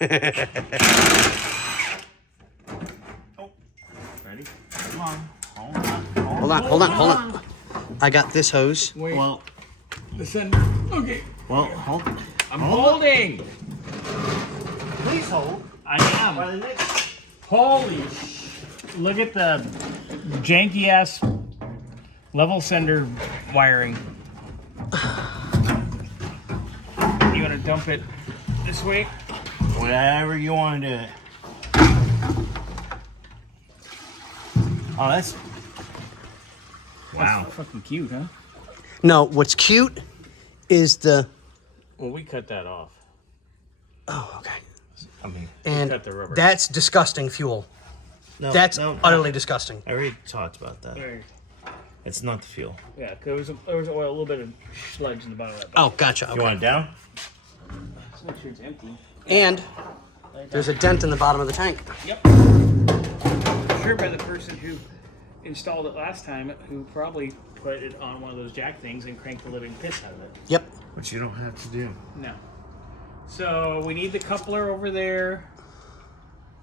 Oh, ready? Come on. Hold on. I got this hose. Wait. Well, The sender. Okay. well, hold. I'm holding. Please hold. I am. By the next. Holy look at the janky ass level sender wiring. You want to dump it this way? Whatever you want to do it. Oh, that's. Wow. That's fucking cute, huh? No, what's cute is the. Well, we cut that off. Oh, okay. I mean, And cut the rubber. that's disgusting fuel. No, That's no, utterly disgusting. I already talked about that. There. It's not the fuel. Yeah, there was oil, a little bit of sludge in the bottom of that. Oh, gotcha. You Okay. want it down? Let's make sure it's empty. And there's a dent in the bottom of the tank. Yep. I'm sure by the person who installed it last time, who probably put it on one of those jack things and cranked the living piss out of it. Yep. Which you don't have to do. No. So we need the coupler over there.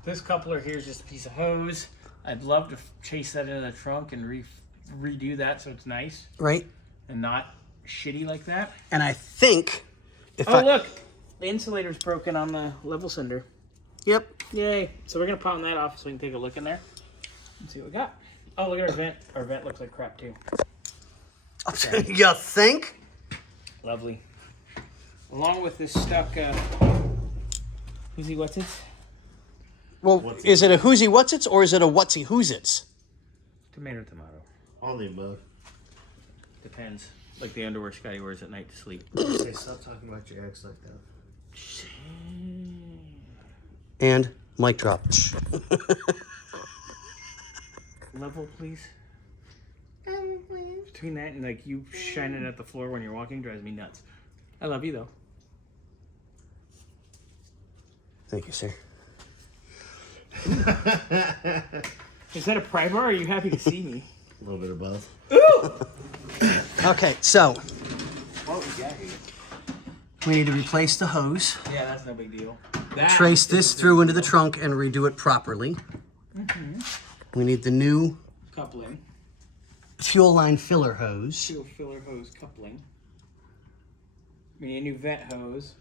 This coupler here is just a piece of hose. I'd love to chase that into the trunk and redo that so it's nice Right. and not shitty like that. And I think if Oh, look. The insulator's broken on the level sender. Yep. Yay. So we're going to pawn that off so we can take a look in there and see what we got. Oh, look at our vent. Our vent looks like crap, too. You think? Lovely. Along with this stuck, who's what's it? Well, is it a whoosy what's its or is it a whatsy who's its? Tomato. All the above. Depends. Like the underwear Scotty wears at night to sleep. Say, stop talking about your ex like that. And mic drop. Level, please. Between that and like you shining at the floor when you're walking drives me nuts. I love you though. Thank you, sir. Is that a pry bar or are you happy to see me? A little bit of both. Ooh! Okay, so What we got here? we need to replace the hose, Yeah, that's no big deal. trace this through into the trunk and redo it properly. We need the new Coupling. fuel line filler hose. Fuel filler hose coupling. We need a new vent hose.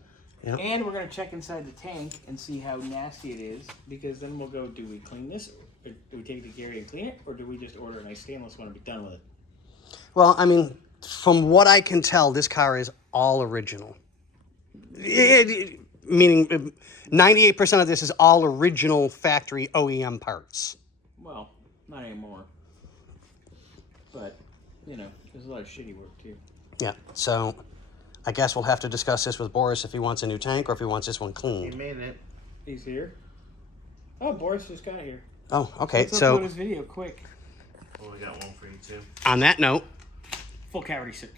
Yep. And we're going to check inside the tank and see how nasty it is. Because then we'll go, do we clean this? Or do we take it to Gary and clean it? Or do we just order a nice stainless one and be done with it? Well, I mean, from what I can tell, this car is all original. Meaning 98% of this is all original factory OEM parts. Well, not anymore. But, you know, there's a lot of shitty work too. Yeah, so I guess we'll have to discuss this with Boris if he wants a new tank or if he wants this one He cleaned. made it. He's here. Oh, Boris just got here. Oh, okay, Let's upload so his video quick. Well, we got one for you too. on that note, Full cavity search.